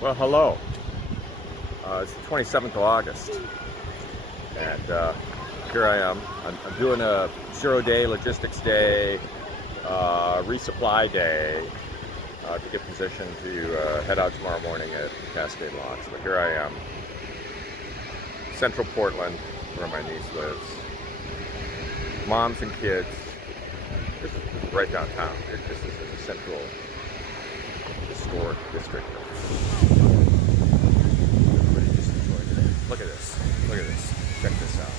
Well, hello. It's the 27th of August, and here I am. I'm doing a 0-day logistics day, resupply day to get positioned to head out tomorrow morning at Cascade Locks. But here I am, central Portland, where my niece lives. Moms and kids. This is right downtown. This is in the central historic district. Everybody just enjoyed it. Look at this. Look at this. Check this out.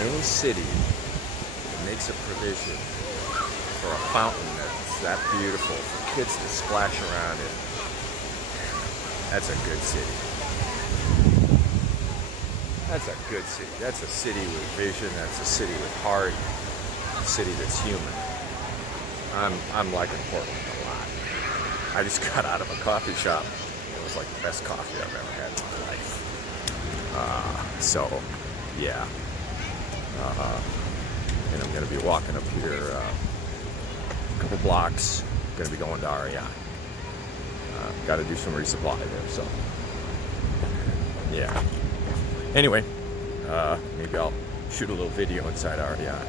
Any city that makes a provision for a fountain that's that beautiful for kids to splash around in, that's a good city. That's a good city. That's a city with vision. That's a city with heart. A city that's human. I'm liking Portland a lot. I just got out of a coffee shop. It was like the best coffee I've ever had in my life. So, yeah. And I'm going to be walking up here a couple blocks. Going to be going to REI. Got to do some resupply there, so yeah. Anyway, maybe I'll shoot a little video inside REI.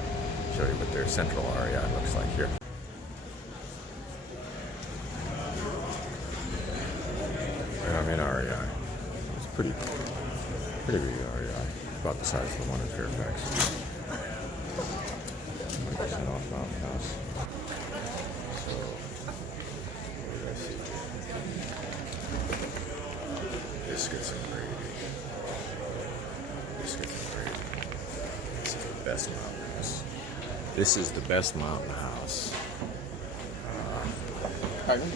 Show you what their central REI looks like here. I'm in REI. It's pretty big REI. About the size of the one in Fairfax. 20% off Mountain House. So, what did I see? Biscuits and gravy. Biscuits and gravy. This is the best Mountain House. This is the best Mountain House. Pardon?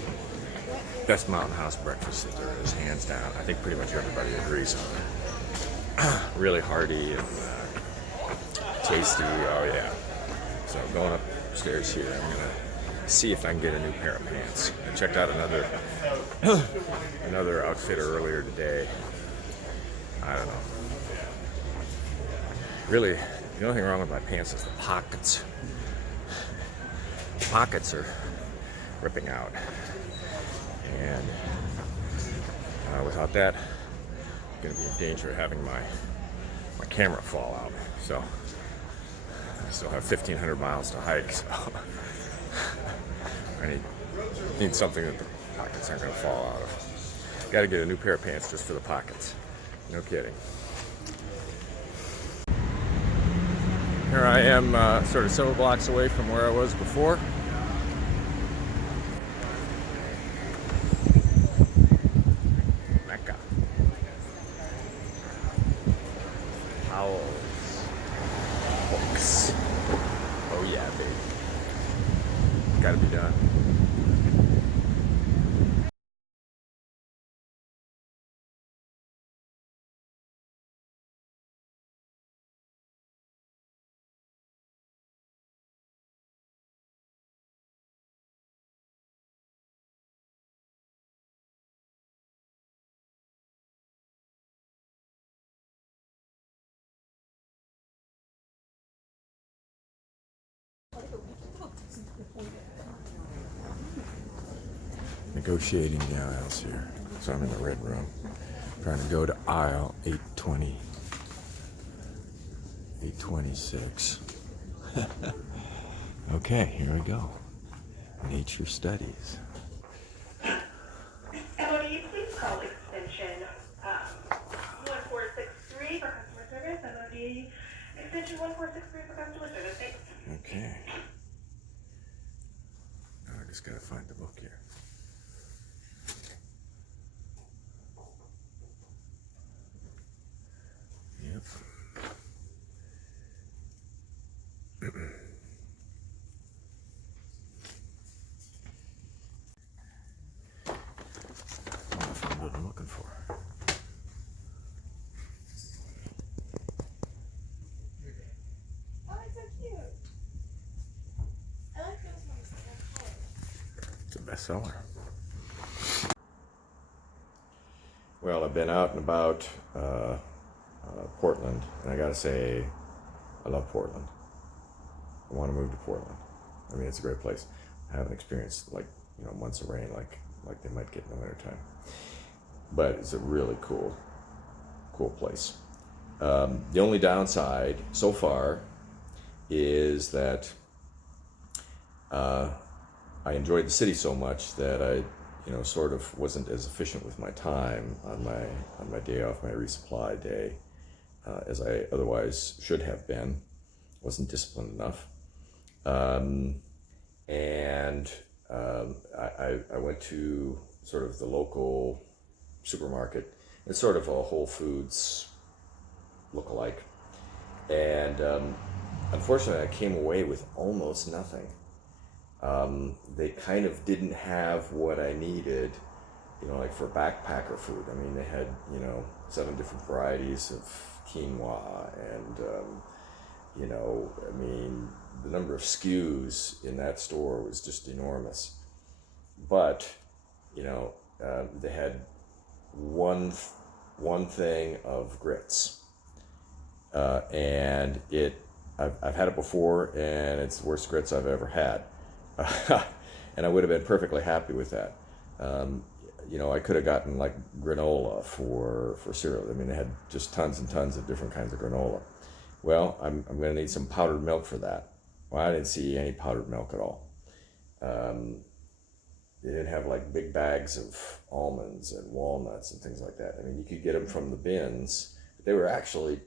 Best Mountain House breakfast that there is, hands down. I think pretty much everybody agrees on it. Really hearty and tasty. Oh yeah. So going upstairs here, I'm gonna see if I can get a new pair of pants. I checked out another outfitter earlier today. I don't know. Really, the only thing wrong with my pants is the pockets. The pockets are ripping out. And without that, I'm going to be in danger of having my camera fall out. So I still have 1,500 miles to hike. So I need something that the pockets aren't going to fall out of. Got to get a new pair of pants just for the pockets. No kidding. Here I am, sort of several blocks away from where I was before. Books. Oh yeah, baby. Gotta be done. Negotiating the aisles here. So I'm in the red room. Trying to go to aisle 820. 826. Okay, here we go. Nature studies. MOD, please call extension 1463 for customer service. MOD extension 1463 for customer service. Thanks. Okay. Now I just gotta find the book here. Yep. I found what I'm looking for. Oh, it's so cute. I like those ones. It's a bestseller. Well, I've been out and about Portland, and I gotta say, I love Portland. I want to move to Portland. I mean, it's a great place. I haven't experienced like months of rain like they might get in the wintertime. But it's a really cool place. The only downside so far is that I enjoyed the city so much that I, sort of wasn't as efficient with my time on my day off, my resupply day, as I otherwise should have been. Wasn't disciplined enough, and I went to sort of the local supermarket. It's sort of a Whole Foods look-alike, and unfortunately, I came away with almost nothing. They kind of didn't have what I needed, like for backpacker food. I mean, they had, 7 different varieties of quinoa and, the number of SKUs in that store was just enormous. But, they had one thing of grits. And I've had it before, and it's the worst grits I've ever had. And I would have been perfectly happy with that. I could have gotten like granola for cereal. I mean, they had just tons and tons of different kinds of granola. Well, I'm going to need some powdered milk for that. Well, I didn't see any powdered milk at all. They didn't have like big bags of almonds and walnuts and things like that. I mean, you could get them from the bins. But they were actually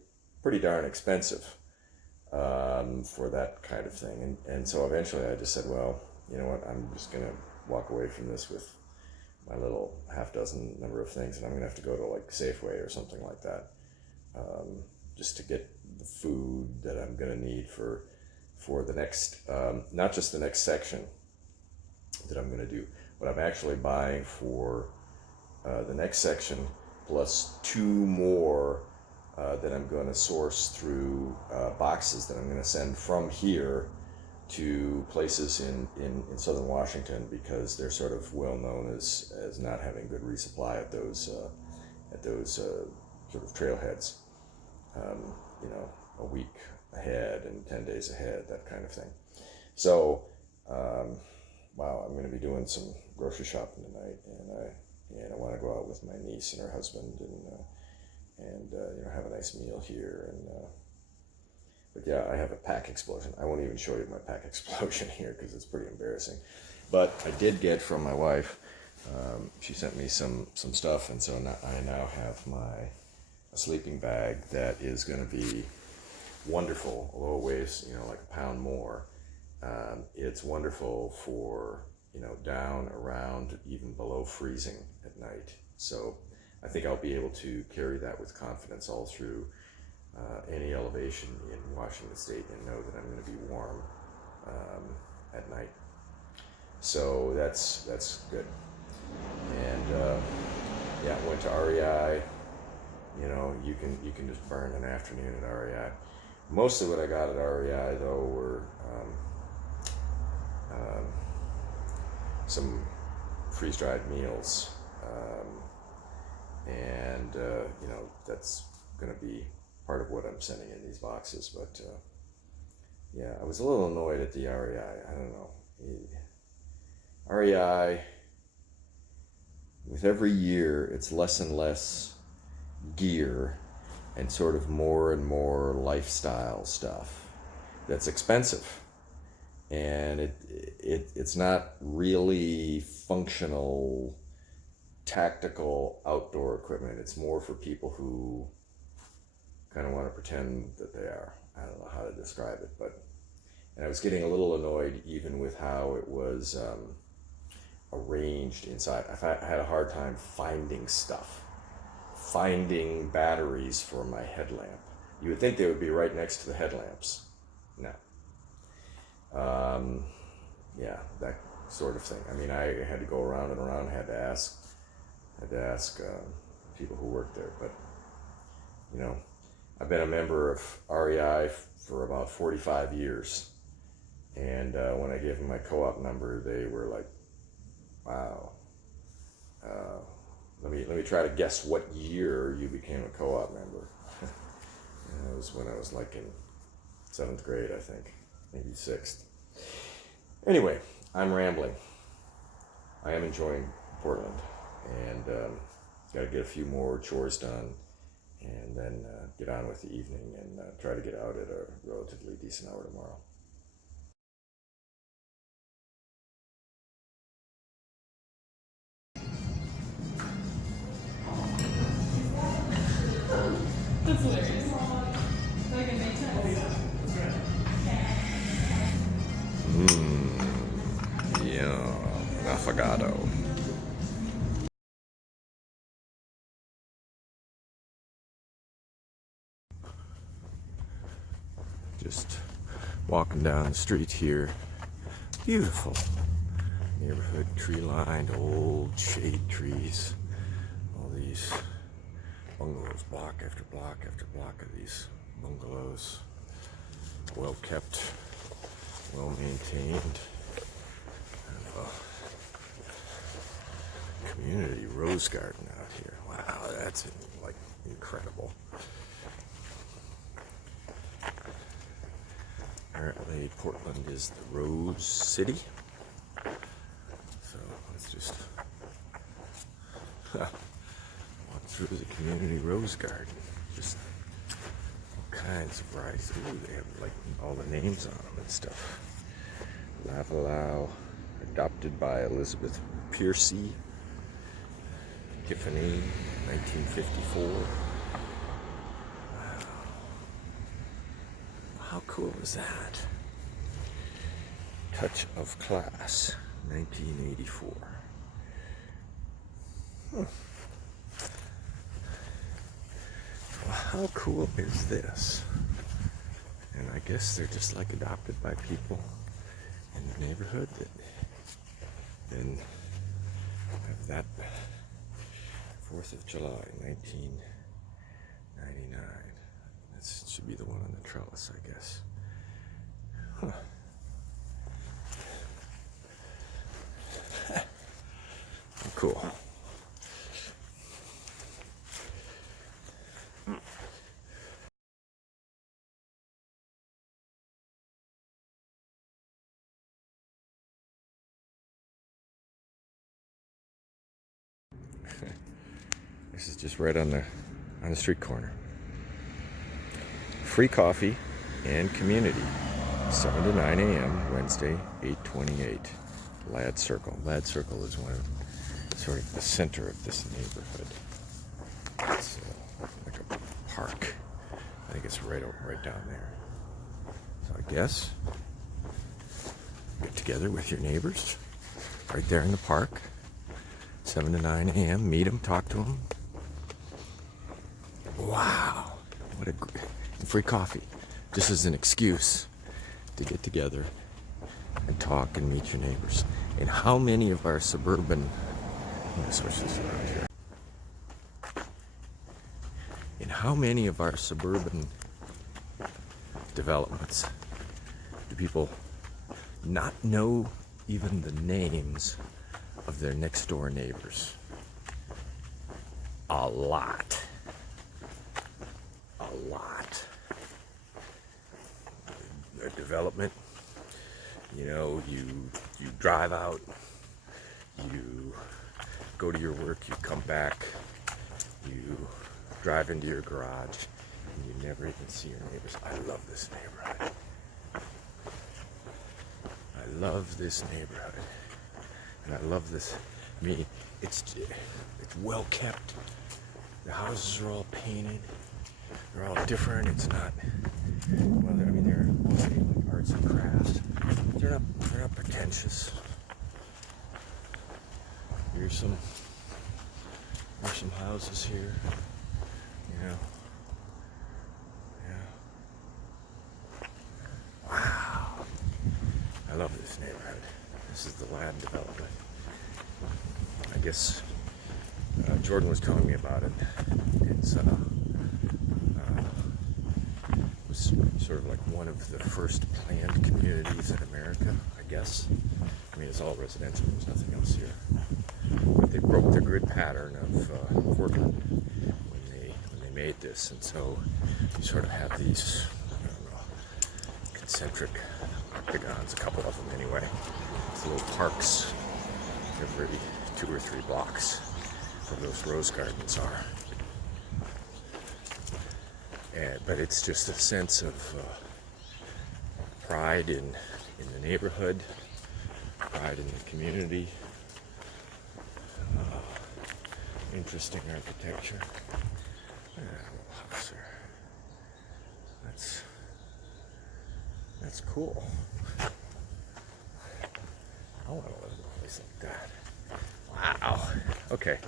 pretty darn expensive for that kind of thing. And so eventually I just said, well, you know what, I'm just going to walk away from this with my little half dozen number of things, and I'm going to have to go to like Safeway or something like that, just to get the food that I'm going to need for the next, not just the next section that I'm going to do, but I'm actually buying for the next section plus 2 more that I'm going to source through boxes that I'm going to send from here to places in southern Washington, because they're sort of well known as not having good resupply at those sort of trailheads. A week ahead and 10 days ahead, that kind of thing. So, wow, I'm going to be doing some grocery shopping tonight, and I want to go out with my niece and her husband and have a nice meal here. But yeah, I have a pack explosion. I won't even show you my pack explosion here because it's pretty embarrassing. But I did get from my wife. She sent me some stuff, and so I now have a sleeping bag that is going to be wonderful. Although it weighs like a pound more, it's wonderful for down around even below freezing at night. So I think I'll be able to carry that with confidence all through any elevation in Washington State, and know that I'm going to be warm at night. So that's good. And yeah, went to REI. You can just burn an afternoon at REI. Most of what I got at REI though were some freeze-dried meals, and that's going to be part of what I'm sending in these boxes. But yeah, I was a little annoyed at the REI. I don't know. REI, with every year, it's less and less gear and sort of more and more lifestyle stuff that's expensive. And it's not really functional, tactical outdoor equipment. It's more for people who kind of want to pretend that they are. I don't know how to describe it, and I was getting a little annoyed even with how it was arranged inside. I had a hard time finding stuff, finding batteries for my headlamp. You would think they would be right next to the headlamps. No. Yeah, that sort of thing. I mean, I had to go around and around, had to ask people who worked there, but I've been a member of REI for about 45 years, and when I gave them my co-op number, they were like, wow, let me try to guess what year you became a co-op member. And it was when I was like in 7th grade, I think, maybe 6th. Anyway, I'm rambling. I am enjoying Portland, and got to get a few more chores done, and then get on with the evening and try to get out at a relatively decent hour tomorrow. That's hilarious. Like it makes sense. Yeah, affogato. Just walking down the street here. Beautiful neighborhood, tree-lined, old shade trees. All these bungalows, block after block after block of these bungalows. Well kept, well maintained. Community rose garden out here. Wow, that's like incredible. Apparently Portland is the Rose City. So let's just walk through the community rose garden. Just all kinds of varieties. Ooh, they have like all the names on them and stuff. Lavalau, adopted by Elizabeth Piercy. Tiffany, 1954. Wow. How cool is that? Touch of Class, 1984. Well, how cool is this? And I guess they're just like adopted by people in the neighborhood that then have that 4th of July, 1999. This should be the one on the trellis, I guess. Huh. Cool. This is just right on the street corner. Free coffee and community, 7 to 9 a.m. Wednesday, 8/28. Ladd Circle. Ladd Circle is one of sort of the center of this neighborhood. It's like a park. I think it's right down there. So I guess get together with your neighbors right there in the park. 7 to 9 a.m. Meet them, talk to them. Wow, what a free coffee. Just as an excuse to get together and talk and meet your neighbors. And how many of our suburban, I'm gonna switch this around here. In how many of our suburban developments do people not know even the names of their next door neighbors? A lot. A lot. A development, you know, you drive out, you go to your work, you come back, you drive into your garage, and you never even see your neighbors. I love this neighborhood. I love this neighborhood. And I love this. I mean, it's well kept. The houses are all painted. They're all different. It's not, well, I mean, they're like arts and crafts. They're not pretentious. Here's some houses here. You know. Yeah. Wow. I love this neighborhood. This is the Ladd development. I guess Jordan was telling me about it. It's was sort of like one of the first planned communities in America, I guess. I mean, it's all residential. There's nothing else here. But they broke the grid pattern of Portland when they made this, and so you sort of have these, I don't know, concentric octagons, a couple of them anyway. It's little parks every 2 or 3 blocks where those rose gardens are. But it's just a sense of pride in the neighborhood, pride in the community, interesting architecture. Officer. That's cool. I want to live in a place like that. Wow. Okay.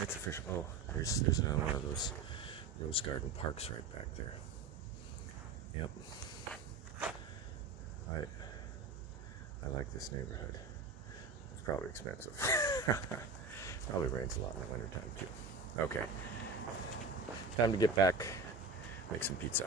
It's official. Oh, there's another one of those rose garden parks right back there. Yep. I like this neighborhood. It's probably expensive. Probably rains a lot in the wintertime too. Okay. Time to get back, make some pizza.